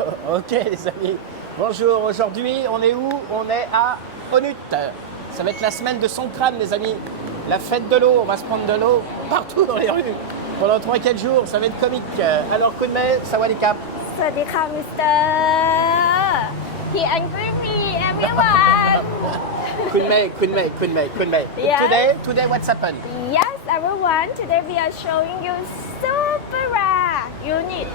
Ok les amis, bonjour, aujourd'hui on est où? On est à Onut. Ça va être la semaine de Songkran les amis, la fête de l'eau, on va se prendre de l'eau partout dans les rues pendant 3-4 jours, ça va être comique. Alors Kunmei, Sawadikap. สวัสดีค่ะมิสเตอร์ He angry me everyone Kunmei. Yes. Today what's happened? Yes everyone today we are showing you super rare unit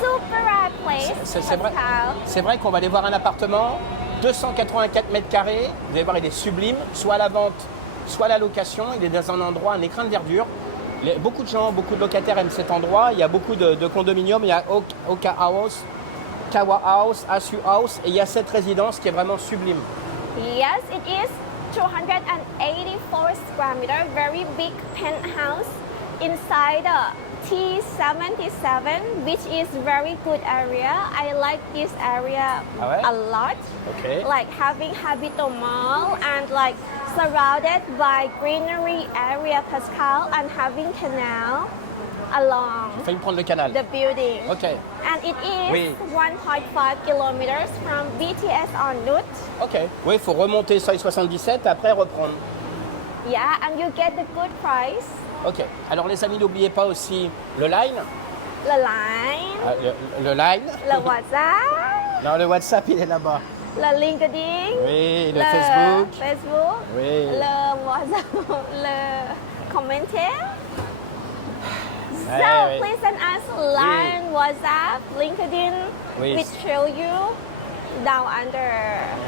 super rare place C'est vrai, Pascal. c'est vrai qu'on va aller voir un appartement, 284 mètres carrés, vous allez voir il est sublime, soit à la vente, soit à la location, il est dans un endroit, un écrin de verdure. Beaucoup de gens, beaucoup de locataires aiment cet endroit, il y a beaucoup de condominiums, il y a Oka House, Kawa House, Asu House, et il y a cette résidence qui est vraiment sublime. Yes it is 284 square meter very big penthouse inside the T77 which is very good area. I like this area Ah ouais? a lot. Okay. Like having Habito Mall and like surrounded by greenery area Pascal and having canal along Failli prendre le canal. the building. Ok, And it is Oui. 1.5 kilometers from BTS on Nut. ok. Oui, il faut remonter seuil 77, après reprendre. Yeah, and you get the good price. Ok. Alors les amis, n'oubliez pas aussi le line. The line, Ah, le line. the WhatsApp, Non, le WhatsApp, il est là-bas. the LinkedIn, Oui, le the Facebook. Oui. le WhatsApp, le commentaire. So ouais. please send us line, WhatsApp, LinkedIn, Oui. which show you down under.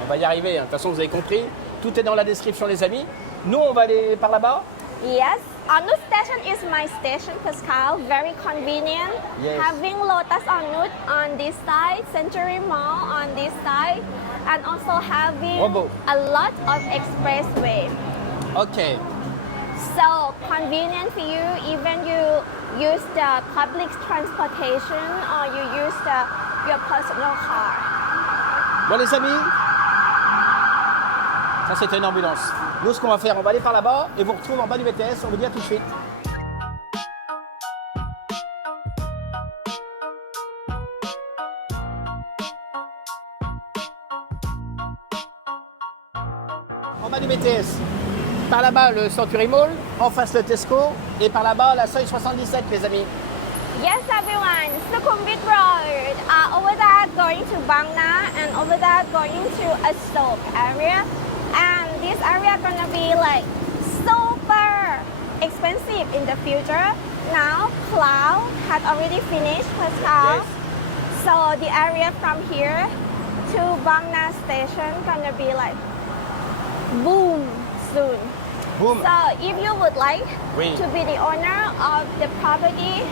On va y arriver, hein. De toute façon, vous avez compris. Tout est dans la description, les amis. Nous, on va aller par là-bas. Yes, Onut station is my station, Pascal. Very convenient. Yes. Having Lotus Onut on this side, Century Mall on this side, and also having Bravo. a lot of expressway. Ok. So convenient for you, even you use the public transportation or you use your personal car. Bon, les amis, ça, c'était une ambulance. Nous, ce qu'on va faire, on va aller par là-bas et vous retrouve en bas du BTS. On vous dit à tout de suite. En bas du BTS. Par là-bas, le Century Mall. En face, le Tesco. Et par là-bas, la seuil 77, les amis. Yes, everyone. Sukhumvit Road. Over there going to Bangna and over there going to Asok area. And this area gonna be like super expensive in the future. Now, Cloud had already finished Pascal. Yes. So the area from here to Bangna station gonna be like boom soon. Boum. So if you would like Oui. to be the owner of the property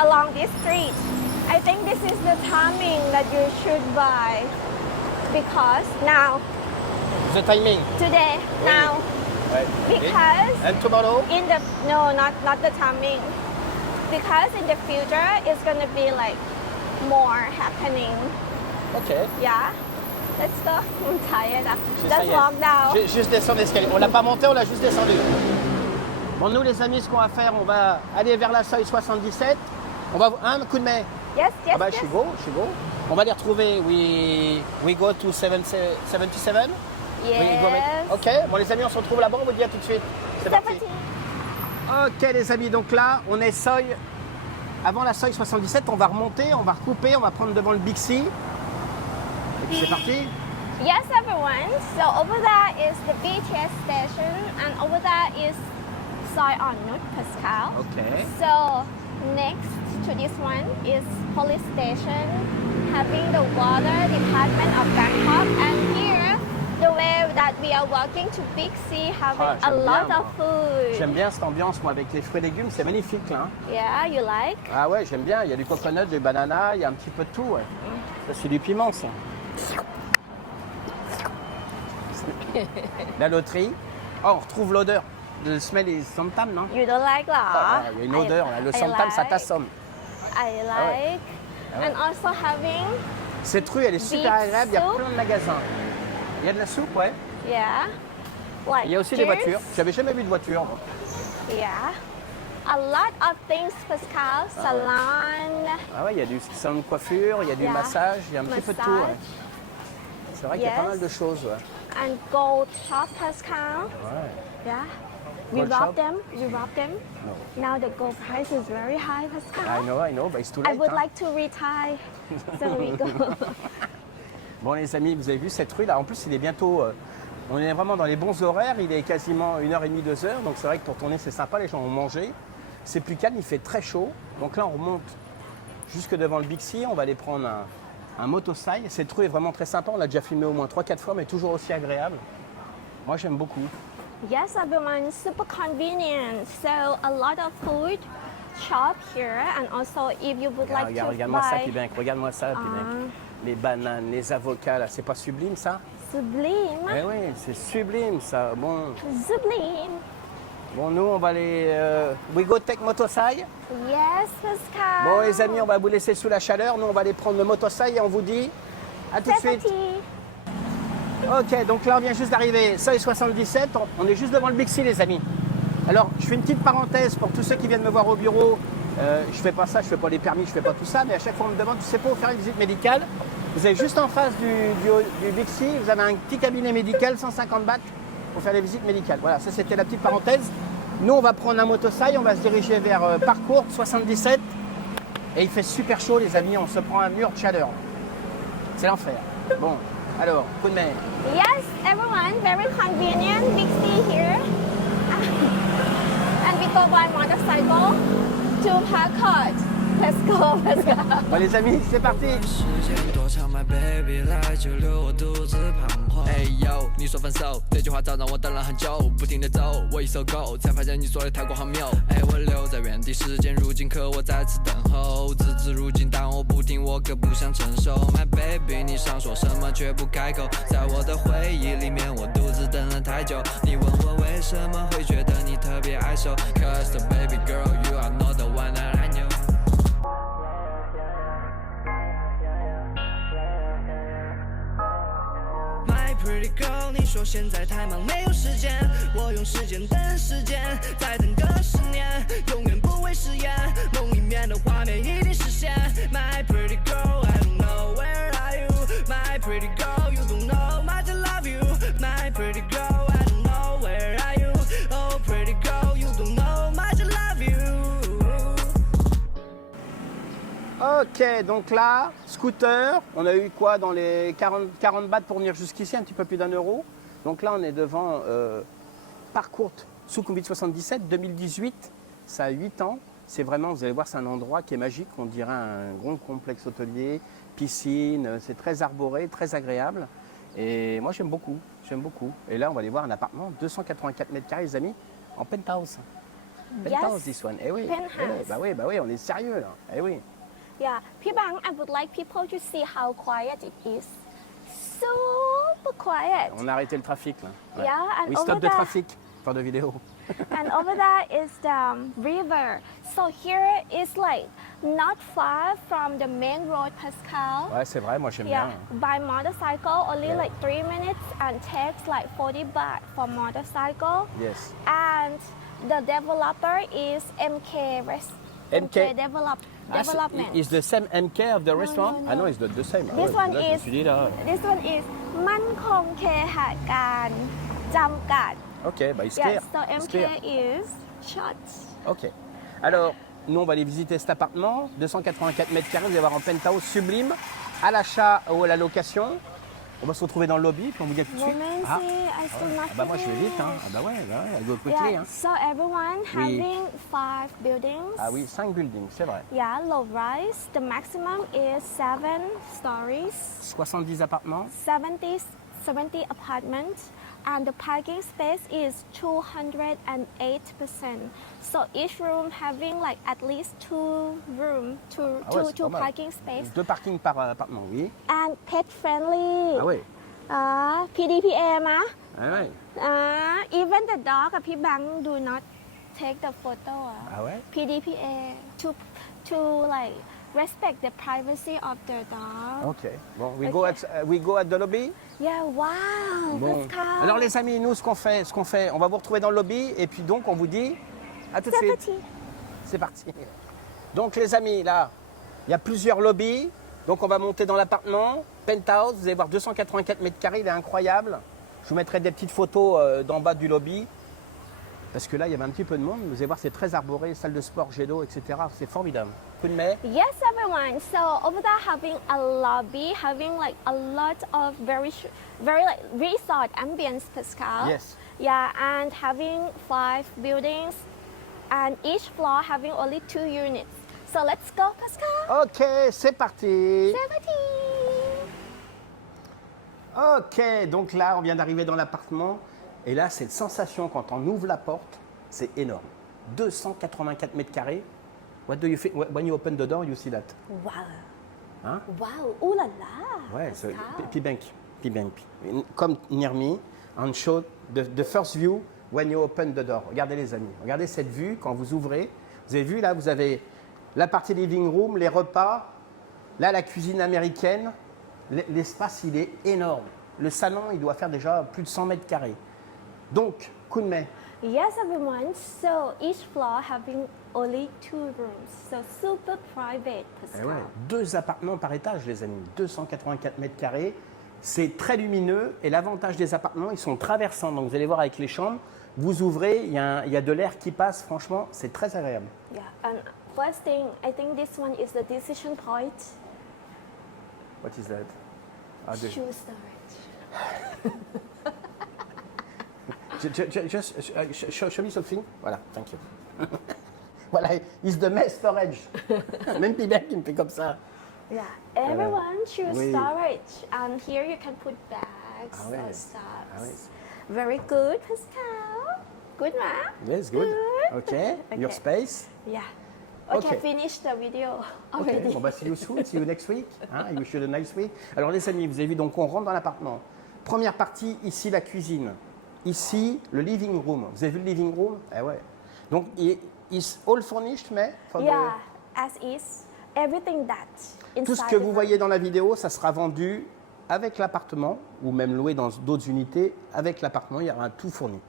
along this street, I think this is the timing that you should buy because now, The timing. today, Oui. now, Ouais. because And tomorrow? in the, no, not the timing, because in the future it's gonna be like more happening. Ok. Yeah, let's go. I'm tired. Ça Let's y est. walk down. J'ai juste descendu l'escalier. On l'a pas monté, on l'a juste descendu. Bon, nous les amis, ce qu'on va faire, on va aller vers la seuil 77. On va un coup de main. Yes, yes, Ah bah, yes. je suis go. On va les retrouver. We go to 77. Yes. We go make- Ok. Bon les amis, on se retrouve là-bas. On vous dit à tout de suite. C'est parti. 70. Ok les amis, donc là, on est seuil. Avant la seuil 77, on va remonter, on va recouper, on va prendre devant le Bixi. Et puis c'est parti. Yes, everyone. So over there is the BTS station, and over there is Soi On Nut, Pascal. Ok. So next to this one is police station, having the water department of Bangkok, and here the way that we are walking to Big C, having Ah, a j'aime lot bien, of food. J'aime bien cette ambiance, moi, avec les fruits et légumes, c'est magnifique là. Hein. Yeah, you like? Ah ouais, j'aime bien. Il y a du coconut, du banana, il y a un petit peu de tout. Ouais. Ça, c'est du piment, ça. La loterie. Oh, on retrouve l'odeur. Le smell is somtam, non? You don't like Ah, lah? il y a une odeur, là. Le I somtam, ça like. t'assomme. I like. Ah ouais. And also having, Cette rue, elle est super Beef agréable. Il y a soup. plein de magasins. Il y a de la soupe, ouais. yeah. Like Il y a aussi des juice. voitures. J'avais jamais vu de voiture. Yeah. a lot of things, Pascal. Salon. Ah ouais, il y a du salon de coiffure, il y a du Yeah. massage, il y a un petit peu de tout. Ouais. C'est vrai qu'il y a pas Yes. mal de choses. Ouais. And gold shop, Pascal. Ouais. Yeah. We Gold rob shop? them. You rob them. No. Now the gold price is very high, Pascal. I know, but it's too late. I would hein. like to retire. So we go. Bon les amis, vous avez vu cette rue là, en plus il est bientôt, on est vraiment dans les bons horaires, il est quasiment 1h30, 2h, donc c'est vrai que pour tourner c'est sympa, les gens ont mangé, c'est plus calme, il fait très chaud, donc là on remonte jusque devant le Bixi, on va aller prendre un motocycle, cette rue est vraiment très sympa, on l'a déjà filmé au moins 3-4 fois, mais toujours aussi agréable, moi j'aime beaucoup. Yes, everyone, super convenient. So a lot of food shop here, and also if you would like to Regarde-moi ça, buy Pibenc, regarde-moi ça, Pibenc. Les bananes, les avocats, là, c'est pas sublime ça? sublime, Eh oui, c'est sublime ça. sublime. Bon, nous on va aller. We go take motocycle. Yes, Pascal. Bon, les amis, on va vous laisser sous la chaleur. Nous on va aller prendre le motocycle et on vous dit à tout de suite. Ok, donc là on vient juste d'arriver, seuil 77. On est juste devant le Bixi, les amis. Alors, je fais une petite parenthèse pour tous ceux qui viennent me voir au bureau. Je fais pas ça, je fais pas les permis, je fais pas tout ça, mais à chaque fois on me demande, tu sais pas où faire une visite médicale. Vous avez juste en face du Bixi, vous avez un petit cabinet médical, 150 bahts pour faire les visites médicales. Voilà, ça c'était la petite parenthèse. Nous on va prendre un motocycle, on va se diriger vers Parcours 77 et il fait super chaud les amis, on se prend un mur de chaleur. C'est l'enfer. Bon, alors, coup de main. Yes, everyone, very convenient. Big C here. And we go by motorcycle to Parkot. Let's go, let's go. Bon les amis, c'est parti. 时间多长 ，My baby 来就留我独自彷徨。哎呦，你说分手这句话早让我等了很久，不停地走，我一搜狗，才发现你说的太过荒谬。哎，我留在原地，时间如今，可我在此等候。字字如金，但我不听，我可不想承受。My baby，你想说什么却不开口，在我的回忆里面，我独自等了太久。你问我为什么会觉得你特别爱受 ，Cause the baby girl you are not the one that I knew。Pretty girl， 你说现在太忙没有时间，我用时间等时间，再等个10年，永远不会食言，梦里面的画面一定实现。My pretty girl，I don't know where are you，My pretty girl，you don't know much I love you，My pretty girl，I don't know where are you，Oh pretty girl，you don't know much I love you。Ok, donc là, scooter, on a eu quoi dans les 40 bahts pour venir jusqu'ici, un petit peu plus d'€1. Donc là, on est devant Parcours Sukhumvit 77, 2018, ça a 8 ans. C'est vraiment, vous allez voir, c'est un endroit qui est magique, on dirait un grand complexe hôtelier, piscine, c'est très arboré, très agréable. Et moi, j'aime beaucoup, j'aime beaucoup. Et là, on va aller voir un appartement, 284 mètres carrés, les amis, en penthouse. Penthouse, this one. Eh oui, Penthouse. bah oui, on est sérieux là. Eh oui. Yeah, Pibang, I would like people to see how quiet it is. Super quiet. On a arrêté le trafic là. Ouais. Yeah, and We over stop the there- traffic. Fin de vidéo. And over there is the river. So here is like not far from the main road, Pascal. Ouais, c'est vrai, moi j'aime Yeah, bien. by motorcycle, only Yeah. like 3 minutes and takes like 40 baht for motorcycle. Yes. And the developer is MK. MK. Development. Is the same MK of the restaurant? no. Ah non, it's not the same. Ah This ouais, one là, je me is suis dit là. This one is มั่นคงเคหะการจำกัด Ok, bah it's Yes, clear. so It's MK clear. is short. Ok. Alors, nous on va aller visiter cet appartement, 284 mètres carrés, vous allez voir en penthouse sublime, à l'achat ou à la location. On va se retrouver dans le lobby, puis on vous dit à tout de suite. Romancy, I still not Ah bah moi je vais vite, hein. Ah bah ouais, I go quickly. Yeah, Hein. so everyone Oui. having 5 buildings. Ah oui, 5 buildings, c'est vrai. Yeah, low rise. The maximum is 7 stories, 70 appartements. 70 apartments, and the parking space is 208%. So each room having like at least 2 room, two, Ah ouais, two, c'est two pas mal. parking space, 2 parkings par appartement, oui. and pet friendly. Ah ouais. PDPA มะ Ah ouais. Even the dog กับพี่บัง do not take the photo Ah ouais. PDPA to like respect the privacy of the dog. Ok. Bon, Ok. we go at the lobby. Yeah, wow, Bon. Pascal. Alors les amis, nous ce qu'on fait, on va vous retrouver dans le lobby et puis donc on vous dit à tout de C'est suite. petit. c'est parti. Donc les amis, là, il y a plusieurs lobbies. Donc on va monter dans l'appartement, penthouse, vous allez voir 284 mètres carrés, il est incroyable. Je vous mettrai des petites photos d'en bas du lobby. Parce que là, il y avait un petit peu de monde. Vous allez voir, c'est très arboré, salle de sport, jet d'eau, etc. C'est formidable. Kunmei. Yes, everyone. So over there, having a lobby, having like a lot of very like resort ambience, Pascal. Yes. Yeah, and having 5 buildings, and each floor having only 2 units. So let's go, Pascal. Ok, c'est parti. C'est parti. Ok, donc là, on vient d'arriver dans l'appartement. Et là, cette sensation, quand on ouvre la porte, c'est énorme. 284 mètres carrés. What do you think when you open the door, you see that? Wow. Hein? Wow. Ooh la la. Ouais, c'est Pascal. P-Bank. Come near me and show the first view when you open the door. Regardez les amis, regardez cette vue quand vous ouvrez. Vous avez vu là, vous avez la partie living room, les repas, là la cuisine américaine. L'espace, il est énorme. Le salon, il doit faire déjà plus de 100 mètres carrés. Donc, Kunmei, Yes, everyone. So each floor having only 2 rooms. So super private, Pascal. eh ouais, 2 appartements par étage, les amis. 284 mètres carrés. C'est très lumineux et l'avantage des appartements, ils sont traversants. Donc, vous allez voir avec les chambres, vous ouvrez, il y a de l'air qui passe. Franchement, c'est très agréable. Yeah. And first thing, I think this one is the decision point. What is that? Ah, Shoe storage. Just show me something. Voilà, thank you. Voilà, it's the mess storage. Même P-Bank, il me fait comme ça. Yeah. Everyone shoe oui. storage. And here you can put bags Ah ouais. or stuff. Ah ouais. Very good, Pascal. Good, ma? Yes, good. Okay, your space. Yeah. Okay, Okay. finish the video Ok, already. bon bah see you soon, see you next week. Hein, you wish you a nice week. Alors les amis, vous avez vu, donc on rentre dans l'appartement. Première partie, ici la cuisine. Ici, le living room. Vous avez vu le living room? Eh ouais. Donc, is all furnished, mais for the- Yeah, as is. Everything that inside tout ce que the vous house. voyez dans la vidéo, ça sera vendu avec l'appartement ou même loué dans d'autres unités avec l'appartement. Il y aura un tout fourni.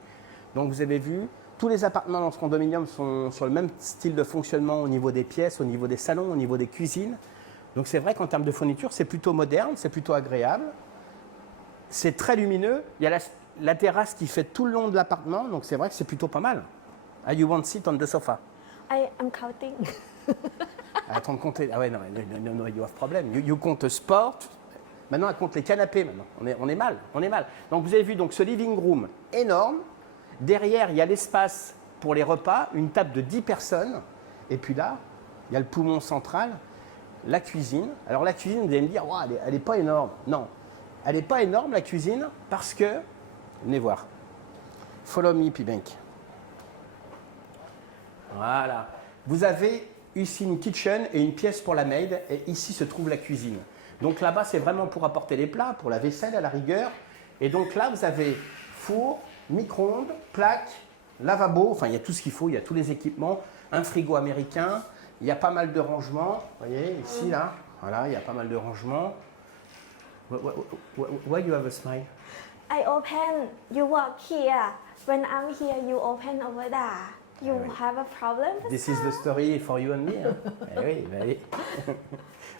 Donc, vous avez vu, tous les appartements dans ce condominium sont sur le même style de fonctionnement au niveau des pièces, au niveau des salons, au niveau des cuisines. Donc, c'est vrai qu'en termes de fourniture, c'est plutôt moderne, c'est plutôt agréable. C'est très lumineux. Il y a la terrasse qui fait tout le long de l'appartement, donc c'est vrai que c'est plutôt pas mal. Ah, you want to sit on the sofa? I am counting. Attends de compter. Ah ouais, non, you have problem. You compte sport. Maintenant, elle compte les canapés. Maintenant, on est mal. Donc, vous avez vu donc ce living room énorme. Derrière, il y a l'espace pour les repas, une table de 10 personnes. Et puis là, il y a le poumon central, la cuisine. Alors, la cuisine, vous allez me dire, wow, elle n'est pas énorme. Non, elle n'est pas énorme, la cuisine, parce que, venez voir. Follow me, P-Bank. Voilà. Vous avez ici une kitchen et une pièce pour la maid. Et ici se trouve la cuisine. Donc là-bas, c'est vraiment pour apporter les plats, pour la vaisselle à la rigueur. Et donc là, vous avez four, micro-ondes, plaque, lavabo. Enfin, il y a tout ce qu'il faut. Il y a tous les équipements. Un frigo américain. Il y a pas mal de rangements. Vous voyez, ici, là. Voilà, il y a pas mal de rangements. Why you have a smile? I open, you walk here. When I'm here, you open over there. You have a problem? This is the story for you and me. Hein? Eh oui, bah oui.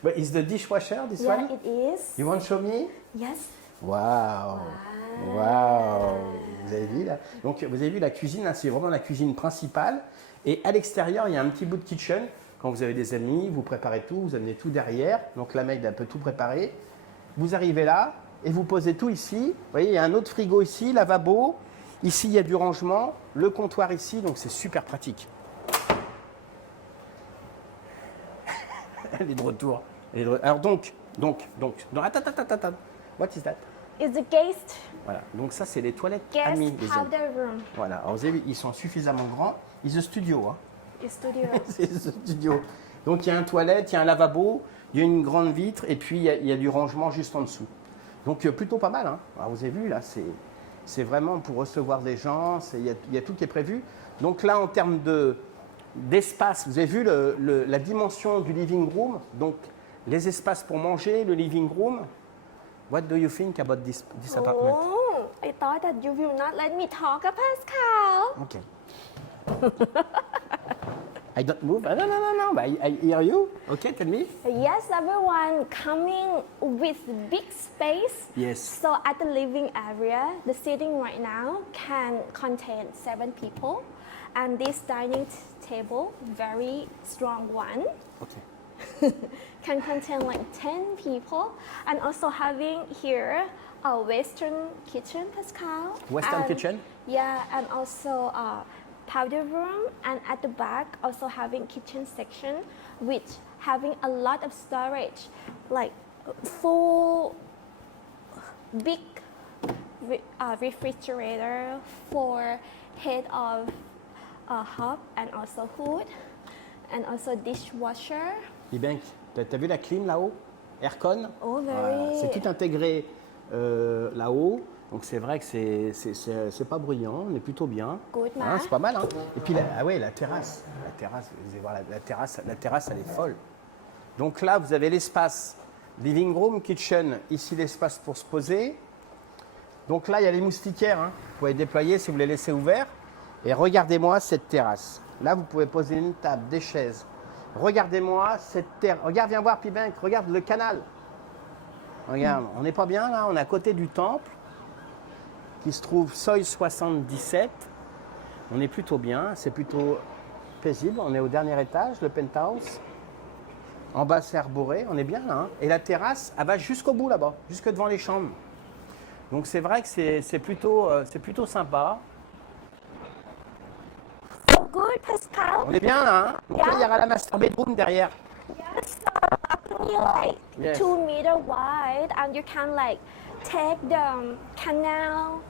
But is the dishwasher this Yeah, one? it is. You want to show me? Yes. Waouh! Waouh! Vous avez vu là? Donc vous avez vu la cuisine, hein, c'est vraiment la cuisine principale. Et à l'extérieur, il y a un petit bout de kitchen. Quand vous avez des amis, vous préparez tout, vous amenez tout derrière. Donc la maid, elle peut tout préparer. Vous arrivez là et vous posez tout ici. Vous voyez, il y a un autre frigo ici, lavabo. Ici, il y a du rangement, le comptoir ici, donc c'est super pratique. Elle est de retour. Alors donc, non, attends. What is that? It's the guest Voilà, donc ça, c'est les toilettes amies, les amis. powder room. Voilà, alors vous avez vu, ils sont suffisamment grands. It's a studio, hein. It's studio. C'est ce studio. Donc il y a une toilette, il y a un lavabo, il y a une grande vitre et puis il y a du rangement juste en dessous. Donc plutôt pas mal, hein. Alors, vous avez vu, là, c'est vraiment pour recevoir des gens, il y a tout qui est prévu. Donc là, en termes d'espace, vous avez vu la dimension du living room, donc les espaces pour manger, le living room. What do you think about this apartment? Oh, I thought that you will not let me talk, Pascal. Okay. I don't move. No, no, no, no. But I hear you. Okay, tell me. Yes, everyone coming with big space. Yes. So at the living area, the seating right now can contain 7 people. And this dining table, very strong one, Okay. can contain like 10 people. And also having here a Western kitchen, Pascal. Western And- kitchen? Yeah, and also powder room, and at the back also having kitchen section, which having a lot of storage, like full big refrigerator for head of hob and also hood, and also dishwasher. Ibenk, t'as vu la clim là-haut? Aircon? Oh, Voilà, very. c'est tout intégré là-haut. Donc c'est vrai que c'est pas bruyant, on est plutôt bien. Good, Hein, ma. c'est pas mal. Hein. Et puis ah ouais, la terrasse, vous allez voir la terrasse, elle est folle. Donc là, vous avez l'espace living room, kitchen, ici l'espace pour se poser. Donc là, il y a les moustiquaires, hein. Vous pouvez déployer si vous les laissez ouverts. Et regardez-moi cette terrasse. Là, vous pouvez poser une table, des chaises. Regardez-moi cette terre. Regarde, viens voir Pibenk, regarde le canal. Regarde, on n'est pas bien là, on est à côté du temple qui se trouve Seuil 77. On est plutôt bien, c'est plutôt paisible. On est au dernier étage, le penthouse. En bas, c'est arboré, on est bien là. Hein. Et la terrasse, elle va jusqu'au bout là-bas, jusque devant les chambres. Donc c'est vrai que c'est plutôt sympa. So good, Pascal. On est bien là. Hein. Donc là, il y aura la master bedroom derrière. Yes, only like Yes. 2 meters wide, and you can like take the canal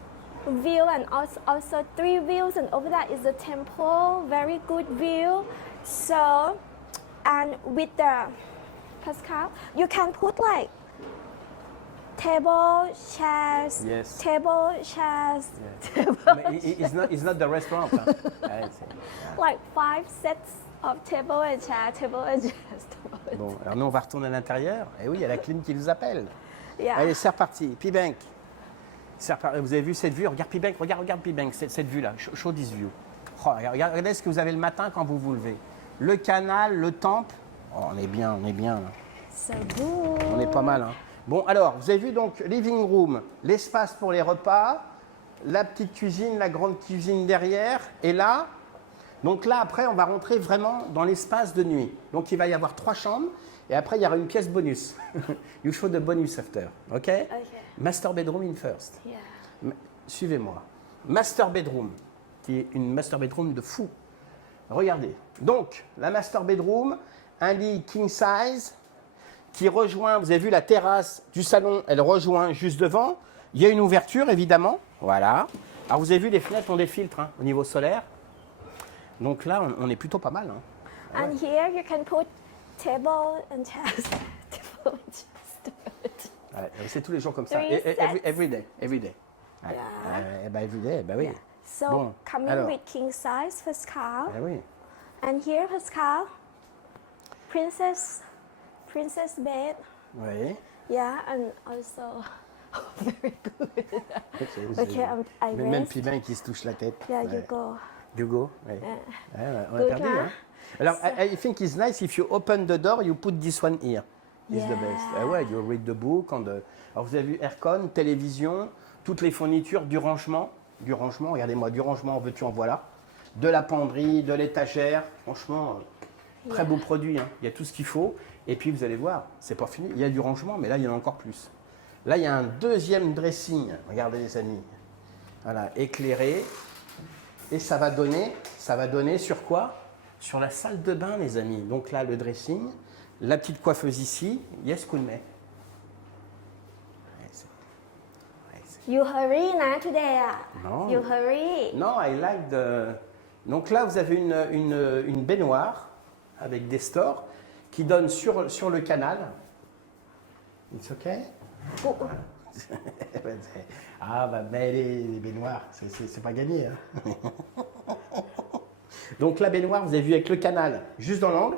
view, and also 3 views, and over that is the temple, very good view. So, and with the Pascal, you can put like table, chairs, Yes. table, chairs, It's not the restaurant. Hein. Ouais, like 5 sets of table and chairs, table and chairs. Table and bon, alors nous, on va retourner à l'intérieur. Et oui, il y a la clim qui nous appelle. Yeah. Allez, c'est reparti. Pibenk. Vous avez vu cette vue? Regarde Pibenk, regarde Pibenk, cette vue-là. Show this view. Oh, regardez ce que vous avez le matin quand vous vous levez. Le canal, le temple. Oh, on est bien là. So good. On est pas mal. Hein. Bon, alors, vous avez vu donc living room, l'espace pour les repas, la petite cuisine, la grande cuisine derrière, et là, donc là, après, on va rentrer vraiment dans l'espace de nuit. Donc, il va y avoir 3 chambres, et après, il y aura une pièce bonus. You show the bonus after, ok? Okay. Master bedroom in first. Yeah. Suivez-moi. Master bedroom, qui est une master bedroom de fou. Regardez. Donc, la master bedroom, un lit king size, qui rejoint, vous avez vu la terrasse du salon, elle rejoint juste devant. Il y a une ouverture, évidemment. Voilà. Alors, vous avez vu, les fenêtres ont des filtres hein, au niveau solaire. Donc là, on est plutôt pas mal. Hein. And here you can put table and chairs. Table and chairs. Ouais, c'est tous les jours comme ça. 3 Every day. Ouais. Yeah. Every day, bah oui. Yeah. So Bon, coming alors. with king size, Pascal. Bah oui. And here, Pascal, princess bed. Oui. Yeah, and also very good. Okay, I Même rest. Pibin qui se touche la tête. Yeah, you Ouais. go. Hugo, ouais. On a Good, perdu, hein? hein. Alors, I think it's nice if you open the door, you put this one here. It's the best. Yeah. Ouais, you read the book. Alors, vous avez vu aircon, télévision, toutes les fournitures, du rangement, regardez-moi, du rangement, en veux-tu, en voilà. De la penderie, de l'étagère, franchement, très beau produit, hein. Il y a tout ce qu'il faut. Et puis, vous allez voir, c'est pas fini, il y a du rangement, mais là, il y en a encore plus. Là, il y a un deuxième dressing, regardez les amis. Voilà, éclairé. Et ça va donner sur quoi? Sur la salle de bain, les amis. Donc là, le dressing, la petite coiffeuse ici. Yes, Kunme. You hurry now today. Non. You hurry. Non, I like the... Donc là, vous avez une baignoire avec des stores qui donne sur le canal. It's okay? Oh, Ah, bah, mais les baignoires, c'est pas gagné. Hein. Donc la baignoire, vous avez vu avec le canal, juste dans l'angle.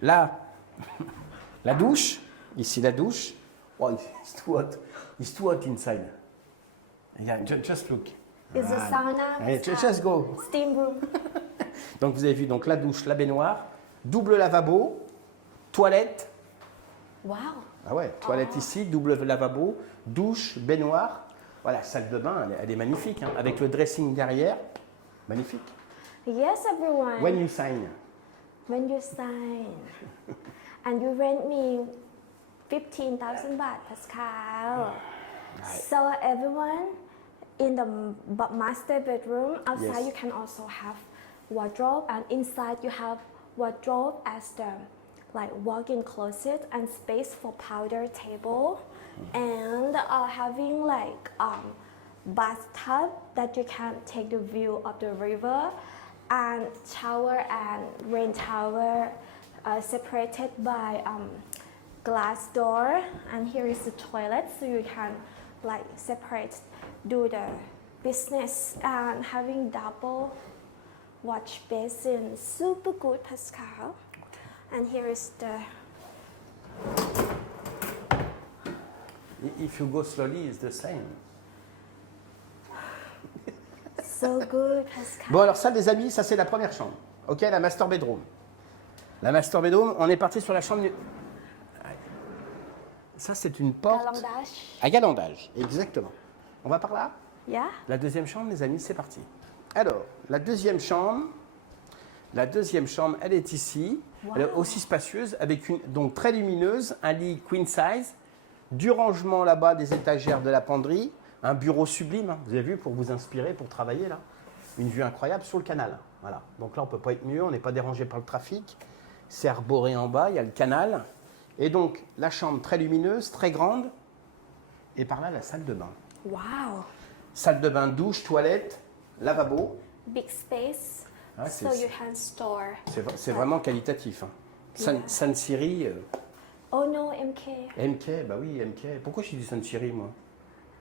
Là, la douche. Ici, la douche. Oh, it's too hot. It's too hot inside. Yeah, just look. it's a sauna. Allez, just go. Steam room. Donc vous avez vu donc la douche, la baignoire. double lavabo, toilette. Wow. Ah ouais, toilette ici, double lavabo, douche, baignoire. Voilà, salle de bain, elle est magnifique, hein, avec le dressing derrière. Magnifique. Yes, everyone. When you sign. When you sign and you rent me 15,000 baht, Pascal. So everyone in the master bedroom, outside Yes. you can also have wardrobe, and inside you have wardrobe as the like walk-in closet and space for powder table, and having like bathtub that you can take the view of the river, and shower and rain shower separated by glass door, and here is the toilet, so you can like separate, do the business, and having double wash basin, super good, Pascal. And here is the If you go slowly, it's the same. so good, Pascal. Bon, alors ça, les amis, ça c'est la première chambre. Ok, la master bedroom. La master bedroom, on est parti sur la chambre. Ça, c'est une porte Galandage. à galandage. Exactement. On va par là. Yeah. La deuxième chambre, les amis, c'est parti. Alors, la deuxième chambre, elle est ici. Elle est aussi spacieuse, avec une donc très lumineuse, un lit queen size, du rangement là-bas des étagères de la penderie, un bureau sublime, hein, vous avez vu, pour vous inspirer, pour travailler là. Une vue incroyable sur le canal. Voilà. Donc là, on ne peut pas être mieux, on n'est pas dérangé par le trafic. C'est arboré en bas, il y a le canal. Et donc, la chambre très lumineuse, très grande. Et par là, la salle de bain. Wow. Salle de bain, douche, toilette, lavabo. Big space, Ah, so you can store. C'est vraiment qualitatif. Hein. San Siri, Oh no, MK. MK, bah oui, MK. Pourquoi je dis San Siri, moi?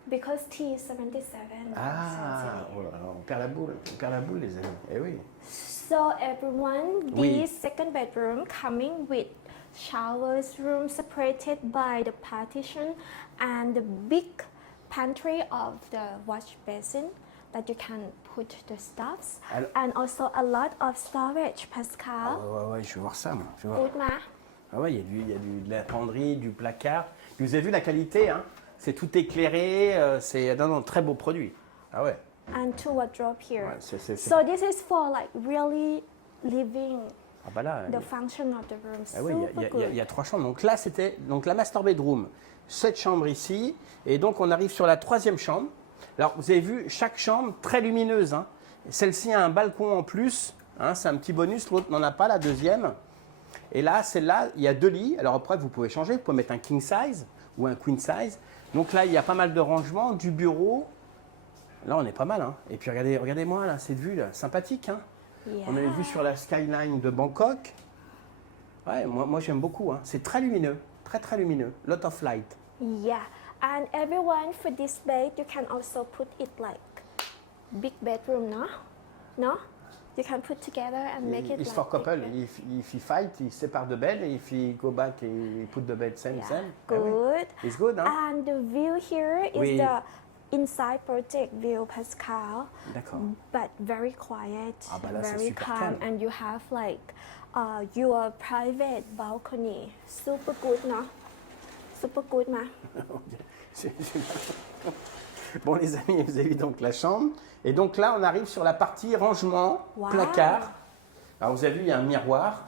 Because T77. Ah, oh là là, on perd la boule, les amis. Eh oui. So everyone, Oui. this second bedroom coming with showers room separated by the partition and the big pantry of the wash basin that you can put the stuffs, Alors- and also a lot of storage, Ah Pascal. ouais, je vais voir ça, moi. Je vais voir. Good, ma? Ah ouais, il y a de la penderie, du placard. Puis vous avez vu la qualité, hein? C'est tout éclairé, c'est non, très beau produit. Ah ouais. And two wardrobe here. Ouais, c'est- So this is for like really living Ah bah là, the function of the room. ah oui, Super il y a 3 chambres. Donc là, c'était donc la master bedroom, cette chambre ici. Et donc, on arrive sur la 3e chambre. Alors, vous avez vu, chaque chambre très lumineuse. Hein. Celle-ci a un balcon en plus. Hein, c'est un petit bonus. L'autre n'en a pas, la deuxième. Et là, celle-là, il y a 2 lits. Alors après, vous pouvez changer. Vous pouvez mettre un king size ou un queen size. Donc là, il y a pas mal de rangements, du bureau. Là, on est pas mal. Hein. Et puis, regardez-moi, là, cette vue, là, sympathique. Hein. Yeah. On avait vu sur la skyline de Bangkok. Ouais, moi j'aime beaucoup. Hein. C'est très lumineux, très lumineux. Lot of light. Yeah, and everyone for this bed you can also put it like big bedroom, no? No? You can put together and make it It's like for big couple. bed. If he fight, he separe the bed. If he go back, he put the bed same. Yeah, Ah oui. good. It's good, hein? And the view here is Oui. the inside project view, Pascal. D'accord. But very quiet, Ah, bah là, c'est very super calm, calme. and you have like your private balcony. Super good, no? Super good, ma? C'est- Bon, les amis, vous avez vu donc la chambre. Et donc là, on arrive sur la partie rangement, Wow. placard. Alors, vous avez vu, il y a un miroir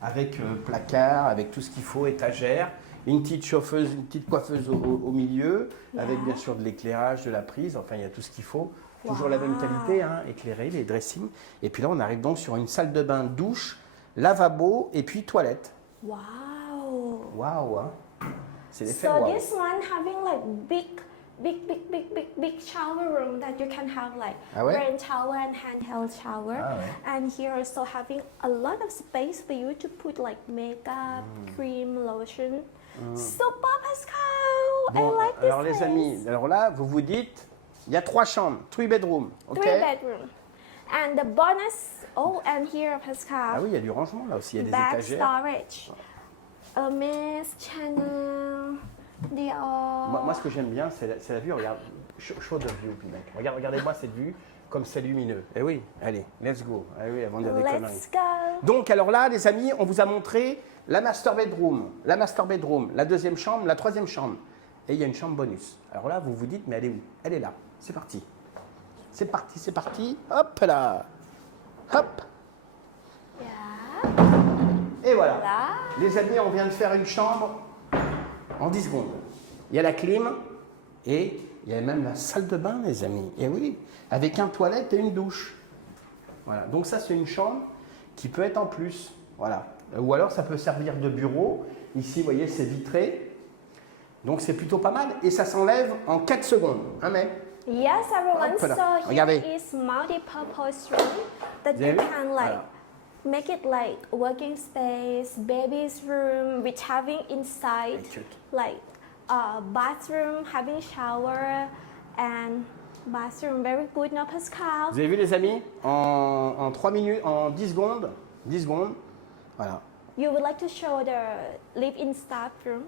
avec placard, avec tout ce qu'il faut, étagère. Une petite chauffeuse, une petite coiffeuse au milieu, avec bien sûr de l'éclairage, de la prise. Enfin, il y a tout ce qu'il faut. Toujours la même Wow. qualité, hein, éclairé, les dressings. Et puis là, on arrive donc sur une salle de bain, douche, lavabo et puis toilette. Wow. Waouh, hein. C'est l'effet So waouh. this one having like big shower room that you can have like Ah ouais? rain shower and handheld shower. Ah ouais. And here also having a lot of space for you to put like makeup, cream, lotion. Super, Pascal! Bon, I like this alors les place. amis, alors là, vous vous dites, il y a 3 chambres, 3 bedrooms, ok? 3 bedroom. And the bonus, and here, Pascal, Ah oui, il y a du rangement là aussi, il y a des bag étagères. storage. Hermes, Chanel, Dior. Moi, ce que j'aime bien, c'est la vue. Regarde, show the view, mec. Regardez-moi cette vue. comme c'est lumineux. Eh oui, allez, let's go. Eh oui, avant de dire des conneries. Let's go. Donc, alors là, les amis, on vous a montré la master bedroom, la deuxième chambre, la troisième chambre. Et il y a une chambre bonus. Alors là, vous vous dites, mais elle est où? Elle est là. C'est parti. C'est parti, c'est parti. Hop là. Hop. Yeah. Et voilà. Là. Les amis, on vient de faire une chambre en 10 secondes. Il y a la clim et il y a même la salle de bain, les amis. Et oui, avec un toilette et une douche. Voilà. Donc ça, c'est une chambre qui peut être en plus. Voilà. Ou alors, ça peut servir de bureau. Ici, vous voyez, c'est vitré. Donc, c'est plutôt pas mal. Et ça s'enlève en 4 secondes. Hein, mais Yes, everyone. Hop là. So here Regardez. is multi-purpose room that Vous avez you vu? can like Voilà. make it like working space, baby's room, with having inside Very cute. like a bathroom, having shower and bathroom. Very good, no, Pascal? Vous avez vu, les amis, en 3 minutes, en 10 secondes, 10 secondes, voilà. You would like to show the live-in staff room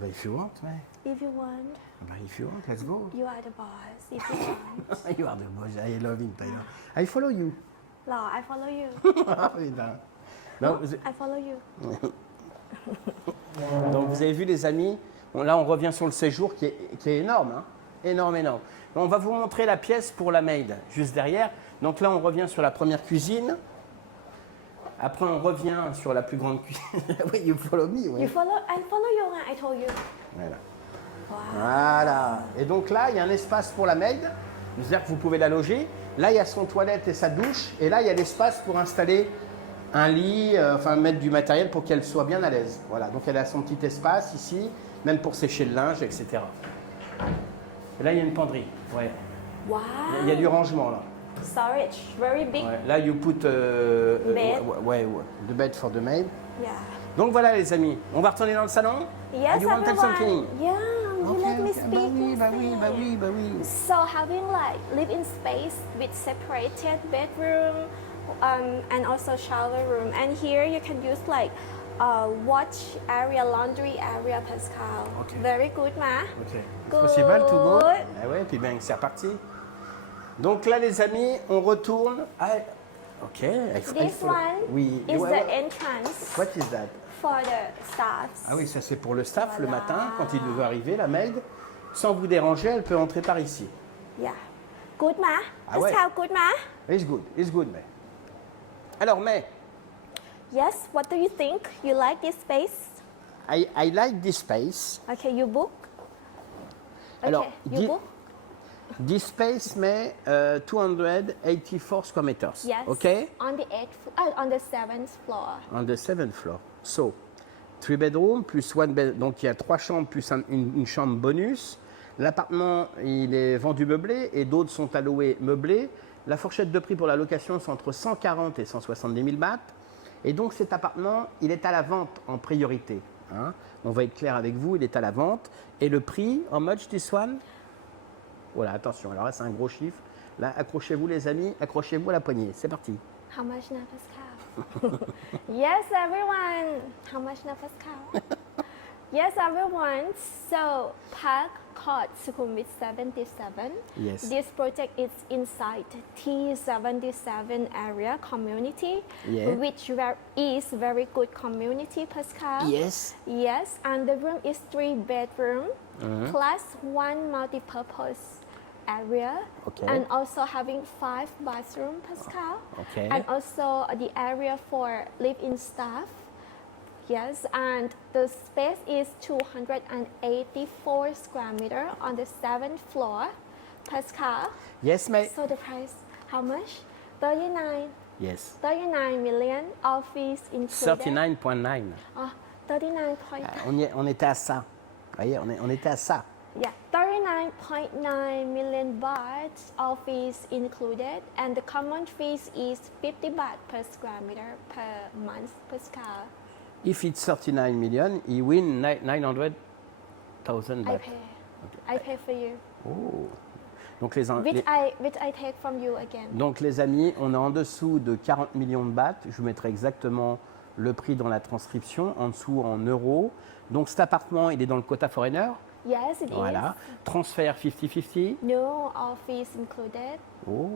Bah, if you want, ouais. if you want. Bah, if you want, let's go. You are the boss if you want. You are the boss, I love him, Tyler. I follow you. No, I follow you. Ah, putain. Non, vous- I follow you. Donc vous avez vu, les amis, là on revient sur le séjour qui est énorme, hein. Énorme, énorme. On va vous montrer la pièce pour la maid, juste derrière. Donc là on revient sur la première cuisine. Après on revient sur la plus grande cuisine. Oui, you follow me, oui. I follow you and I told you. Voilà. Wow. Voilà. Et donc là, il y a un espace pour la maid. C'est-à-dire que vous pouvez la loger. Là, il y a son toilette et sa douche. Et là, il y a l'espace pour installer un lit, enfin mettre du matériel pour qu'elle soit bien à l'aise. Voilà. Donc elle a son petit espace ici, même pour sécher le linge, etc. Et là, il y a une penderie. Ouais. Wow. Il y a du rangement là. Storage, very big. Ouais. Là, you put Bed. ouais, the bed for the maid. Yeah. Donc voilà, les amis. On va retourner dans le salon. Yes, You want to tell something? everyone. Yeah, you let me Ok, speak. bah oui, yes, bah oui, bah yes. oui, bah oui. So having like live-in space with separated bedroom and also shower room, and here you can use like wash area, laundry area, Pascal. Okay. Very good, ma. Ok. It's Good. possible to go? Ah ouais, puis ben c'est reparti. Donc là, les amis, on retourne. Ah, ok. This one Oui. is Ouais, the ouais. entrance What is that? for the staffs. Ah oui, ça c'est pour le staff le Voilà. matin quand il veut arriver, la maid. Sans vous déranger, elle peut entrer par ici. Yeah. Good, ma. Ah ouais. Pascal, good, ma. It's good, mais. Alors, mais, Yes. What do you think? You like this space? I like this space. Okay, you book. Okay, Alors, you book. This space, mais 284 square meters. Yes. Okay? On the on the 7th floor. On the 7th floor. So, 3 bedrooms plus 1 bed. Donc, il y a 3 chambres plus une chambre bonus. L'appartement, il est vendu meublé et d'autres sont alloués meublés. La fourchette de prix pour la location, c'est entre 140 et 170 000 bahts. Et donc, cet appartement, il est à la vente en priorité. Hein. On va être clair avec vous, il est à la vente. Et le prix, how much this one? Voilà, attention, alors là, c'est un gros chiffre. Là, accrochez-vous, les amis, accrochez-vous à la poignée. C'est parti. How much now, Pascal? Yes, everyone. How much now, Pascal? Yes, everyone. So, Park Court Sukhumvit 77. Yes. This project is inside T77 area community, Yeah. which is very good community, Pascal. Yes. Yes, and the room is 3 bedroom plus 1 multi-purpose area, Okay. and also having 5 bathroom, Pascal. Okay. And also the area for live-in staff. Yes, and the space is 284 square meter on the 7th floor, Pascal. Yes, mais. So the price, how much? 39 Yes. 39 million, all fees included. 39.9. Oh, 39 point, On était à ça. Vous voyez, on était à ça. yeah, 39.9 million baht, all fees included, and the common fees is 50 baht per square meter per month, Pascal. If it's 39 million, he win 900,000 I baht. pay. I pay for you. Oh. Donc les, Which I take from you again. donc les amis, on est en dessous de 40 millions de bahts. Je vous mettrai exactement le prix dans la transcription, en dessous en euros. Donc cet appartement, il est dans le quota foreigner. Yes, it Voilà. Transfert 50-50. is. No, all fees included. Oh.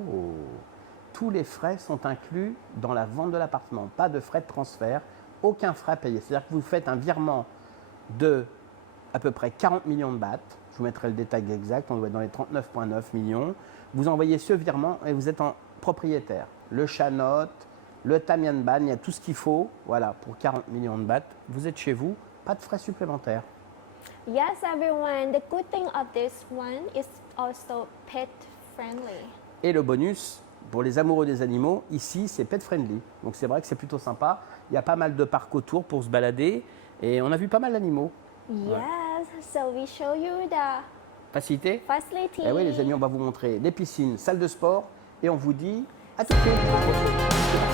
Tous les frais sont inclus dans la vente de l'appartement. Pas de frais de transfert, aucun frais payé. C'est-à-dire que vous faites un virement de à peu près 40 millions de bahts. Je vous mettrai le détail exact, on doit être dans les 39,9 millions. Vous envoyez ce virement et vous êtes en propriétaire. Le Chanot, le Tamian Ban, il y a tout ce qu'il faut, voilà, pour 40 millions de bahts. Vous êtes chez vous, pas de frais supplémentaires. Yes, everyone. The good thing of this one is also pet friendly. Et le bonus, pour les amoureux des animaux, ici, c'est pet friendly. Donc c'est vrai que c'est plutôt sympa. Il y a pas mal de parcs autour pour se balader et on a vu pas mal d'animaux. Yes, so we show you the Facilité? facility. Eh oui, les amis, on va vous montrer les piscines, salles de sport et on vous dit à tout de suite.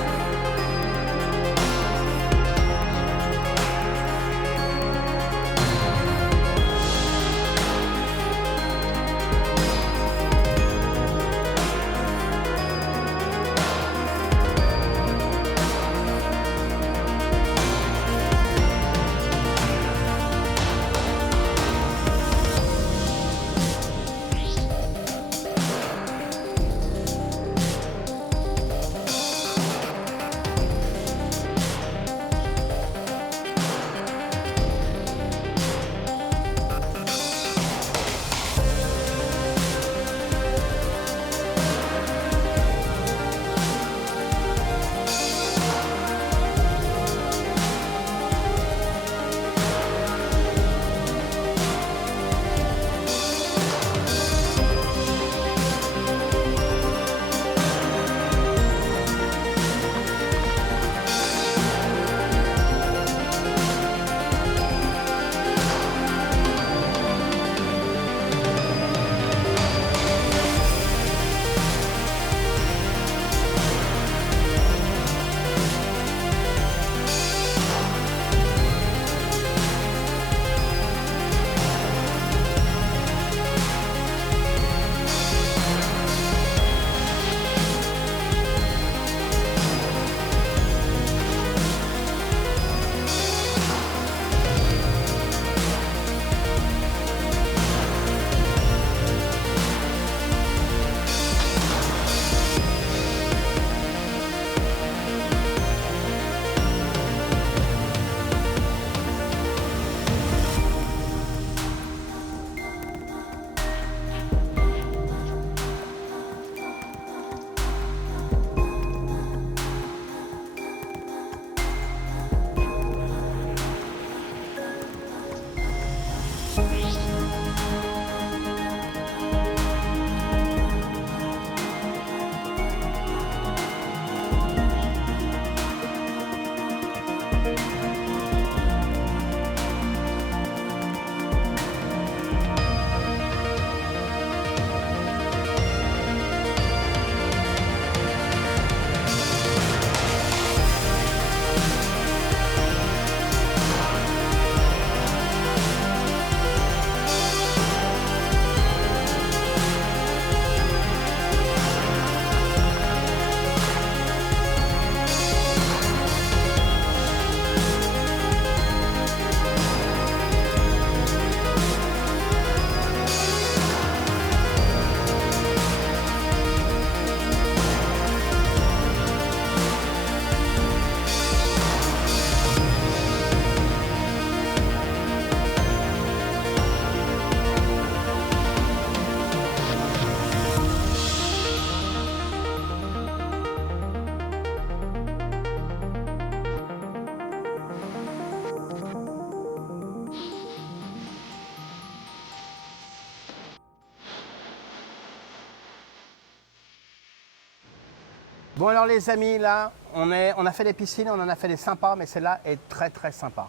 Bon alors les amis, là, on a fait des piscines, on en a fait des sympas, mais celle-là est très très sympa.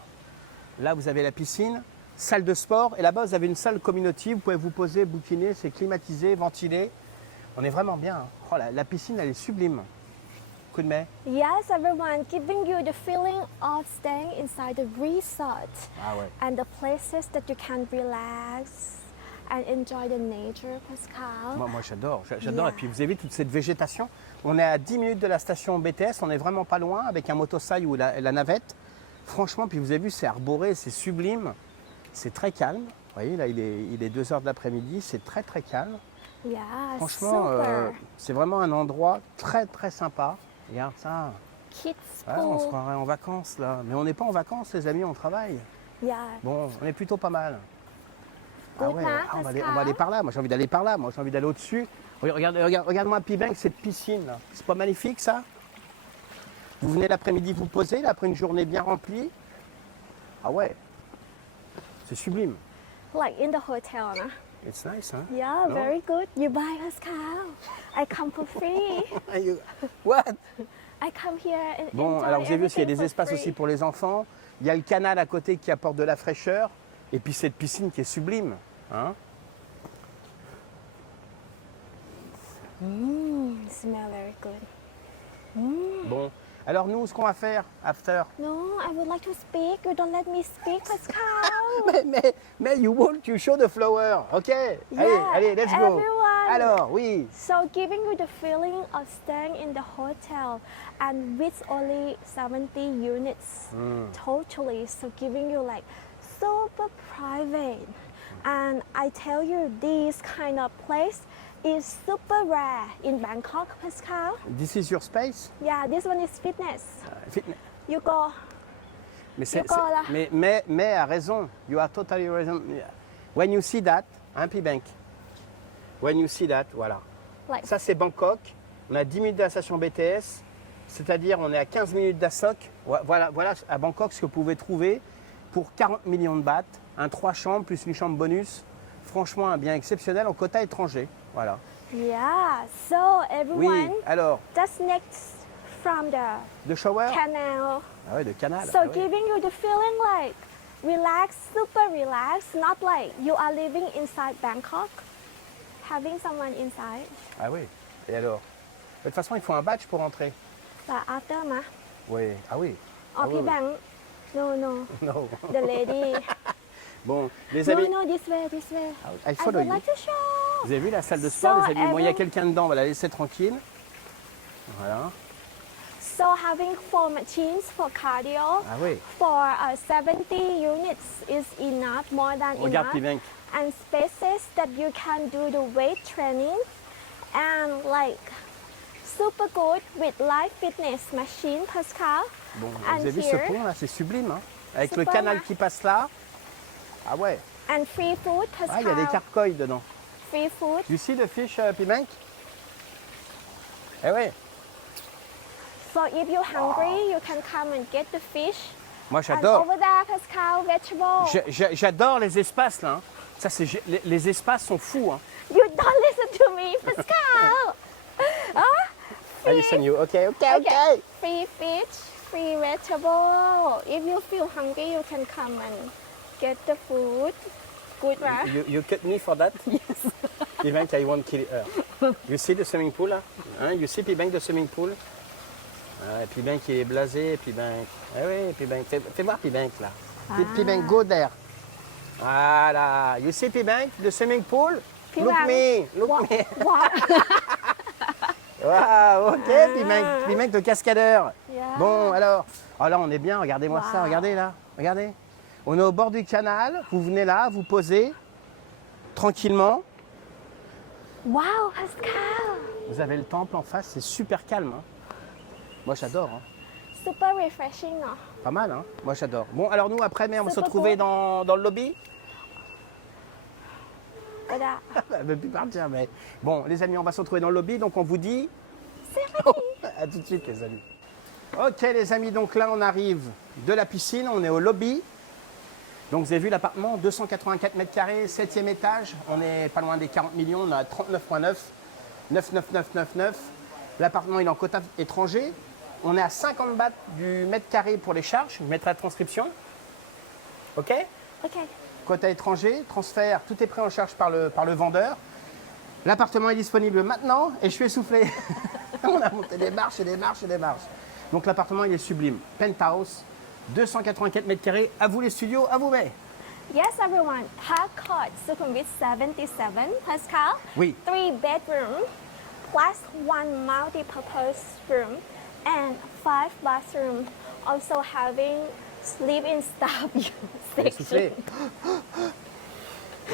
Là, vous avez la piscine, salle de sport, et là-bas, vous avez une salle community, vous pouvez vous poser, bouquiner, c'est climatisé, ventilé. On est vraiment bien. Hein. Oh, la piscine, elle est sublime. Coup de main. Yes, everyone, giving you the feeling of staying inside the resort Ah ouais. and the places that you can relax and enjoy the nature, Pascal. Moi j'adore, j'adore. Yeah. Et puis vous avez toute cette végétation. On est à 10 minutes de la station BTS, on est vraiment pas loin avec un motosail ou la navette. Franchement, puis vous avez vu, c'est arboré, c'est sublime, c'est très calme. Vous voyez, là, il est 2 heures de l'après-midi, c'est très très calme. Yeah, Franchement, super. c'est vraiment un endroit très très sympa. Regarde ça. Kids Ouais, on se pool. croirait en vacances là. Mais on n'est pas en vacances, les amis, on travaille. Yeah. Bon, on est plutôt pas mal. Good, hein, on va Pascal? aller par là. Moi, j'ai envie d'aller par là. Moi, j'ai envie d'aller au-dessus. Regarde-moi, Pibank, cette piscine là. C'est pas magnifique ça? Vous venez l'après-midi vous poser, là, après une journée bien remplie. Ah ouais, c'est sublime. Like in the hotel, no? It's nice, hein? Yeah, No? very good. You buy Pascal. I come for free. What? I come here and Bon, enjoy alors vous avez vu aussi, il y a everything des espaces for aussi free. pour les enfants. Il y a le canal à côté qui apporte de la fraîcheur. Et puis cette piscine qui est sublime. Hein? Smell very good. Bon, alors nous, ce qu'on va faire after. No, I would like to speak. You don't let me speak, Pascal. Mais you want to show the flower, ok? Yeah, allez, let's go. everyone. Alors, oui. So giving you the feeling of staying in the hotel and with only 70 units totally, so giving you like super private. And I tell you, this kind of place is super rare in Bangkok, Pascal. This is your space. Yeah, this one is fitness. Fitness. You go. Mais, D'accord, là. mais a raison. You are totally raison. When you see that, hein, Pibank? When you see that, voilà. Like, Ça, c'est Bangkok. On a 10 minutes de la station BTS. C'est-à-dire, on est à 15 minutes d'Asok. Voilà à Bangkok ce que vous pouvez trouver pour 40 millions de bahts. Un 3 chambres plus une chambre bonus. Franchement, un bien exceptionnel en quota étranger. Voilà. yeah. So Oui, everyone, alors, just next from the de shower? canal. Ah ouais, de canal. So ah ouais. giving you the feeling like relax, super relaxed, not like you are living inside Bangkok, having someone inside. Ah oui. Et alors? De toute façon, il faut un badge pour entrer. But after ma, Oui. Ah oui. or Ah oui, oui. Bang, no, Non. the lady. Bon, les no, amis, no, this way, this way. I I follow would you. like to show. Vous avez vu la salle de sport, So les amis? Bon, il y a every- quelqu'un dedans, on va la laisser tranquille. Voilà. So having 4 machines for cardio Ah oui. for 70 units is enough, more than Regarde, enough. Pibank. And spaces that you can do the weight training and like super good with live fitness machine, Pascal. Bon, And vous avez vu ce here- pont là, c'est sublime, hein? Avec le Super, canal hein? qui passe là. Ah ouais. And free food, Ah, Pascal. il y a des carcoïs dedans. Free food. You see the fish, Pibank? Eh ouais. So if you're hungry, you can come and get the fish. Moi And j'adore. over there, Pascal, vegetable. J'adore les espaces là. Hein. Ça, c'est les espaces sont fous. Hein. You don't listen to me, Pascal. I listen you. Ok. Okay. Free fish, free vegetable. If you feel hungry, you can come and get the food. Good, right? You cut me for that? Yes. Pibank, I won't kill her. You see the swimming pool là? Hein? You see Pibank, the swimming pool? Ah, Pibank, il est blasé, Pibank. Eh oui, Pibank. Fais voir Pibank là. Pibank, go there. Voilà. You see Pibank, the swimming pool? Look me. Look me. What? Wow, ok, Pibank, le cascadeur. Yeah. Bon, alors. Oh là, on est bien, regardez-moi ça, Wow. regardez là. Regardez. On est au bord du canal, vous venez là, vous posez tranquillement. Wow, Pascal. Vous avez le temple en face, c'est super calme. Hein. Moi j'adore, hein. Super refreshing, no? Pas mal, hein. Moi j'adore. Bon, alors nous après, mais on va se Super retrouver cool. dans le lobby. But, Elle veut plus partir, mais bon, les amis, on va se retrouver dans le lobby, donc on vous dit c'est oh, à tout de suite, les amis. Ok, les amis, donc là on arrive de la piscine, on est au lobby. Donc vous avez vu l'appartement, 284 mètres carrés, 7e étage, on n'est pas loin des 40 millions, on a 39,9, 99999. L'appartement il est en quota étranger, on est à 50 bahts du mètre carré pour les charges, je mettrai la transcription. Ok? Okay. Quota étranger, transfert, tout est pris en charge par le vendeur. L'appartement est disponible maintenant et je suis essoufflé. On a monté des marches et des marches et des marches. Donc l'appartement il est sublime. Penthouse, 284 mètres carrés. À vous les studios, à vous mais. Yes, everyone. Park Court, Sukhumvit 77, Pascal. Oui. 3 bedroom, plus 1 multi-purpose room, and 5 bathroom. Also having sleep-in staff Elle est essoufflée. section.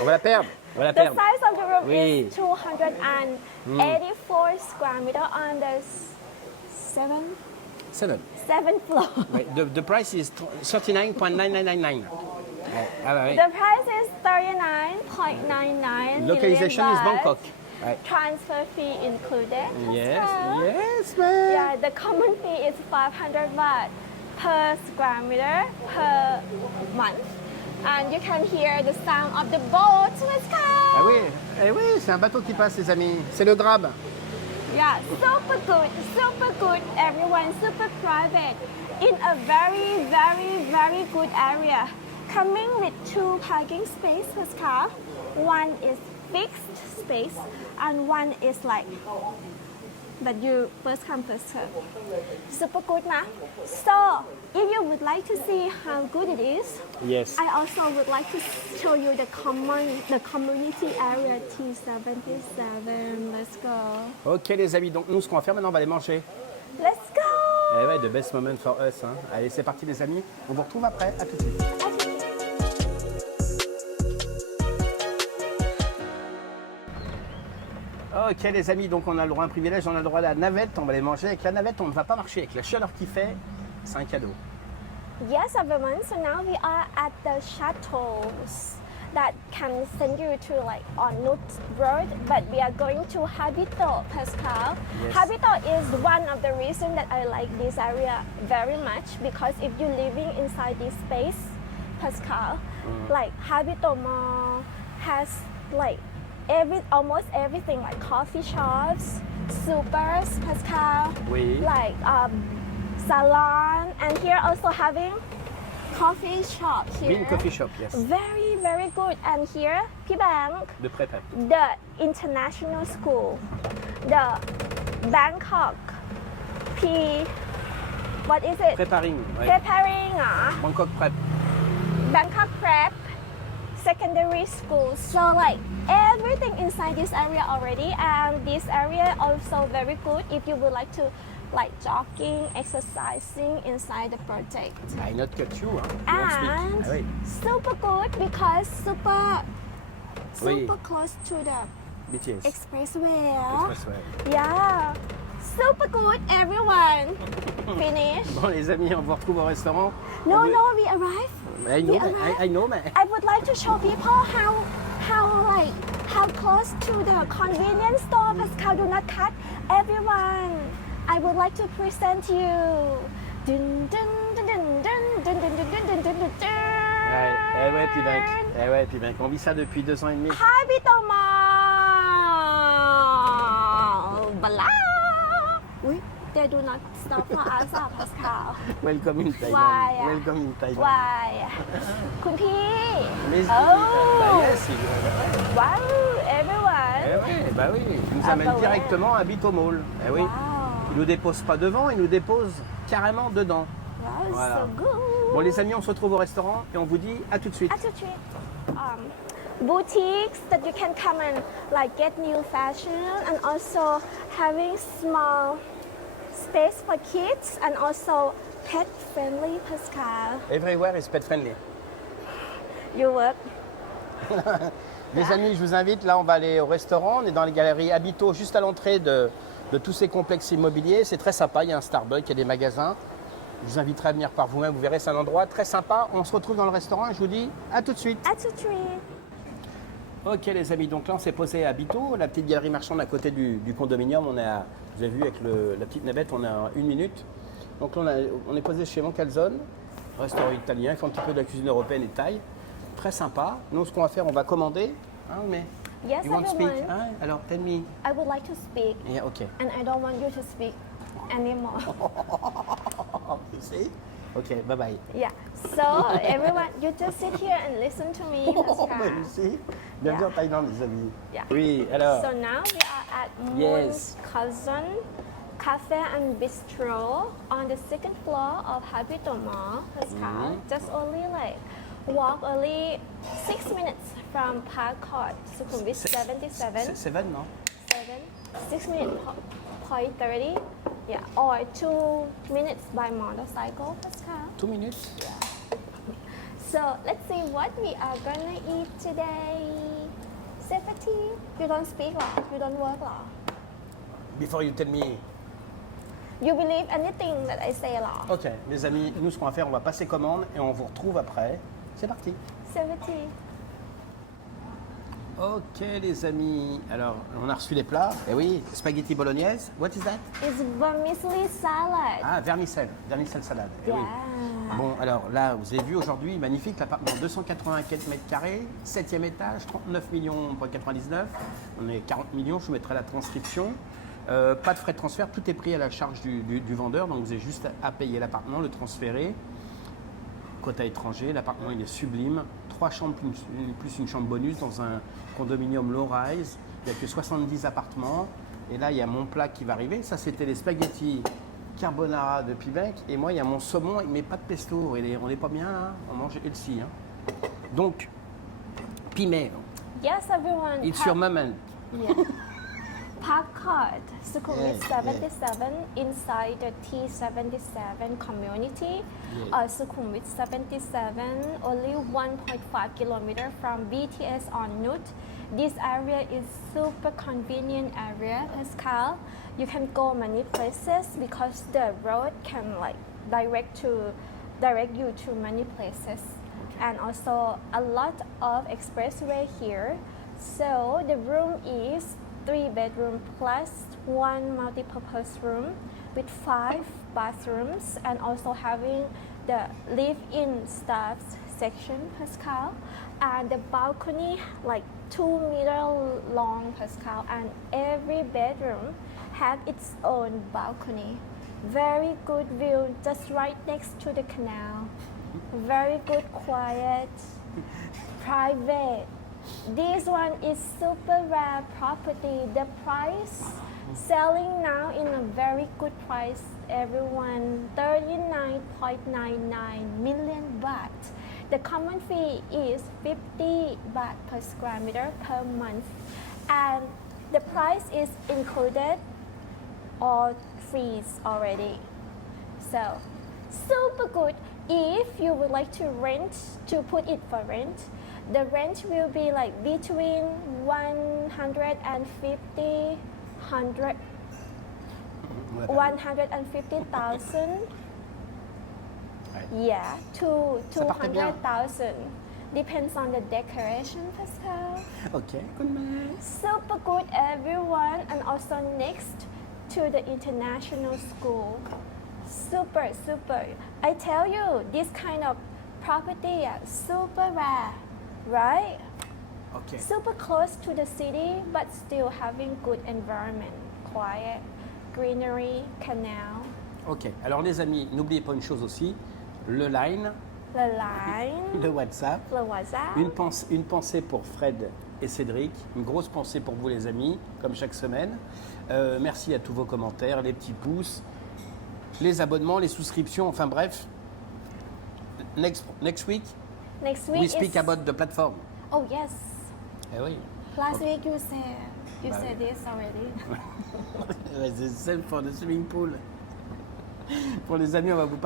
On va la perdre. On va la The perdre. size of the room Oui. is 284 square meter on the Seven. seventh floor. Ouais, the price is 39.9999. Ouais. Ah bah oui. The price is 39.99 Localization million is baht. Bangkok. Ouais. Transfer fee included. Yes, Pascal. yes, man. Yeah, the common fee is 500 baht per square meter per month. And you can hear the sound of the boat, Pascal. Ah oui, eh oui, c'est un bateau qui passe, les amis. C'est le Grab. Yeah, super good, everyone, super private, in a very, very, very good area. Coming with 2 parking space per car. One is fixed space and one is like that you first come first serve. Super good, na? So, if you would like to see how good it is, Yes. I also would like to show you the community area T77. Let's go. Ok, les amis, donc nous, ce qu'on va faire maintenant, on va aller manger. Let's go. Eh ouais, the best moment for us. Hein. Allez, c'est parti, les amis. On vous retrouve après. À tout de suite. Ok, les amis, donc on a le droit à un privilège, on a le droit à la navette. On va aller manger avec la navette. On ne va pas marcher avec la chaleur qu'il fait. C'est un cadeau. Yes, everyone. So now we are at the shuttles that can send you to like on Nut Road, but we are going to Habito, Pascal. Yes. Habito is one of the reasons that I like this area very much because if you're living inside this space, Pascal, like Habito Mall has like almost everything like coffee shops, supers, Pascal, Oui. like salon, and here also having coffee shop here. Green coffee shop, yes. Very, very good. And here, P-Bank, De près, près. the international school, the Bangkok what is it? Préparing. Ouais. Preparing Bangkok Prep. Bangkok Prep secondary school. So like everything inside this area already, and this area also very good if you would like to like jogging, exercising inside the project. I not cut you. Hein. You won't speak. And Ah oui. super good because super Oui. close to the BTS. expressway. Expressway. Yeah, super good, everyone. Finish. Bon, les amis, on vous retrouve au restaurant. No, On veut- no, we arrive. I know, We man. arrive. I know, man. I would like to show people how close to the convenience store. Pascal, do not cut. Everyone, I would like to present you. Dun, dun, dun, dun, dun, dun, dun, dun, dun, dun, dun, dun. Ouais, P-Bank. Eh ouais, P-Bank. On vit ça depuis 2 ans et demi. Habito Mall. Bala. Oui, they do not stop for us, Pascal. Welcome in Thailand. Why? Welcome in Thailand. Why? คุณพี่ Mais Oh. bah yes, Wow, everyone. eh ouais, bah oui. Il nous Ah, amène bah ouais. directement à Habito Mall. Eh oui. Wow. Il nous dépose pas devant, il nous dépose carrément dedans. Wow, Voilà. so good. Bon, les amis, on se retrouve au restaurant et on vous dit à tout de suite. Actually, boutiques that you can come and like get new fashion, and also having small space for kids, and also pet friendly, Pascal. Everywhere is pet friendly. You work. Les amis, je vous invite, là on va aller au restaurant, on est dans les galeries Habito, juste à l'entrée de tous ces complexes immobiliers. C'est très sympa, il y a un Starbucks, il y a des magasins. Je vous inviterai à venir par vous-même, vous verrez, c'est un endroit très sympa. On se retrouve dans le restaurant et je vous dis à tout de suite. Actually, Ok les amis, donc là on s'est posé à Habito, la petite galerie marchande à côté du condominium. On est à, vous avez vu avec la petite navette, on est à 1 minute. Donc là on est posé chez Moncalzone, restaurant italien, ils font un petit peu de la cuisine européenne et thaï. Très sympa. Nous ce qu'on va faire, on va commander. Hein, mais yes, you want to speak everyone. hein? Alors tell me. I would like to speak, Yeah, ok. and I don't want you to speak anymore. You see? Ok, bye bye. Yeah. So everyone, you just sit here and listen to me, Pascal. You see? Bienvenue en Thaïlande les amis. Yeah. Oui, alors. So now we are at Yes. Moon's Cousin Cafe and Bistro on the second floor of Habito Mall, Pascal. Just only like walk only 6 minutes from Park Court, Sukhumvit 77. 7 non? 6 minutes, point 30. Yeah, or 2 minutes by motorcycle, Pascal. 2 minutes? So let's see what we are gonna eat today. 70. You don't speak law. You don't work law. Before you tell me. You believe anything that I say law. Ok, les amis, nous ce qu'on va faire, on va passer commande et on vous retrouve après. C'est parti. 70. Ok les amis, alors on a reçu les plats. Eh oui, spaghetti bolognaise. What is that? It's vermicelli salad. Ah, vermicelle salade. Eh oui. Yeah. Bon, alors là, vous avez vu aujourd'hui, magnifique, l'appartement 284 mètres carrés, 7e étage, 39 millions pour 99. On est 40 millions, je vous mettrai la transcription. Pas de frais de transfert, tout est pris à la charge du vendeur, donc vous avez juste à payer l'appartement, le transférer. Quota étranger, l'appartement il est sublime. 3 chambres plus une chambre bonus dans un condominium low-rise. Il n'y a que 70 appartements. Et là, il y a mon plat qui va arriver. Ça, c'était les spaghettis carbonara de Pibec. Et moi, il y a mon saumon avec mes pâtes pesto. Et on n'est pas bien là, on mange healthy. Hein. Donc, Pimet, Yes, everyone. it's your moment. Yeah. Parkcard, Sukhumvit Yeah, 77 inside the T77 community. Sukhumvit 77, only 1.5 kilometer from BTS on Nut. This area is super convenient area, Pascal. You can go many places because the road can like direct you to many places. And also a lot of expressway here. So the room is 3-bedroom plus 1 multi-purpose room with 5 bathrooms and also having the live-in staff section, Pascal, and the balcony like 2-meter long, Pascal, and every bedroom have its own balcony. Very good view, just right next to the canal. Very good, quiet, private. This one is super rare property. The price selling now in a very good price. Everyone 39.99 million baht. The common fee is 50 baht per square meter per month, and the price is included all fees already. So super good. If you would like to rent, to put it for rent, the rent will be like between 150,000 yeah, to Ça partait bien. 200,000. Depends on the decoration, Pascal. Ok, good man. Super good, everyone, and also next to the international school. Super, super. I tell you, this kind of property are super rare, right? Ok. Super close to the city, but still having good environment, quiet, greenery, canal, Ok. Alors les amis, n'oubliez pas une chose aussi, le line, the line, le WhatsApp. the WhatsApp. Une pensée pour Fred et Cédric, une grosse pensée pour vous les amis, comme chaque semaine. Merci à tous vos commentaires, les petits pouces, les abonnements, les souscriptions, enfin bref. Next week, Next week we speak is... about the platform. Oh yes. Eh oui. Last week you said Bah said oui. this already. C'est celle pour le swimming pool. Pour les amis, on va vous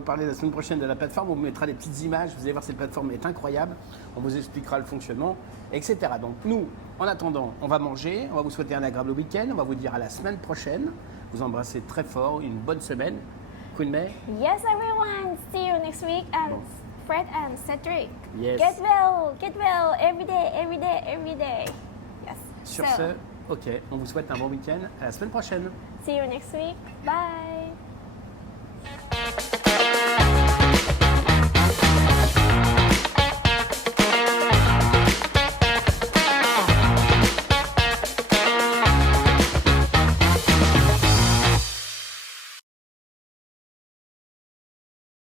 parler la semaine prochaine de la plateforme. On vous mettra des petites images. Vous allez voir, cette plateforme est incroyable. On vous expliquera le fonctionnement, etc. Donc nous, en attendant, on va manger. On va vous souhaiter un agréable week-end. On va vous dire à la semaine prochaine. Vous embrassez très fort. Une bonne semaine. Queen May. Yes, everyone. See you next week, and Fred and Cedric. Yes. Get well, every day. Yes. Sur So, ce, ok, on vous souhaite un bon week-end. À la semaine prochaine. see you next week. Bye.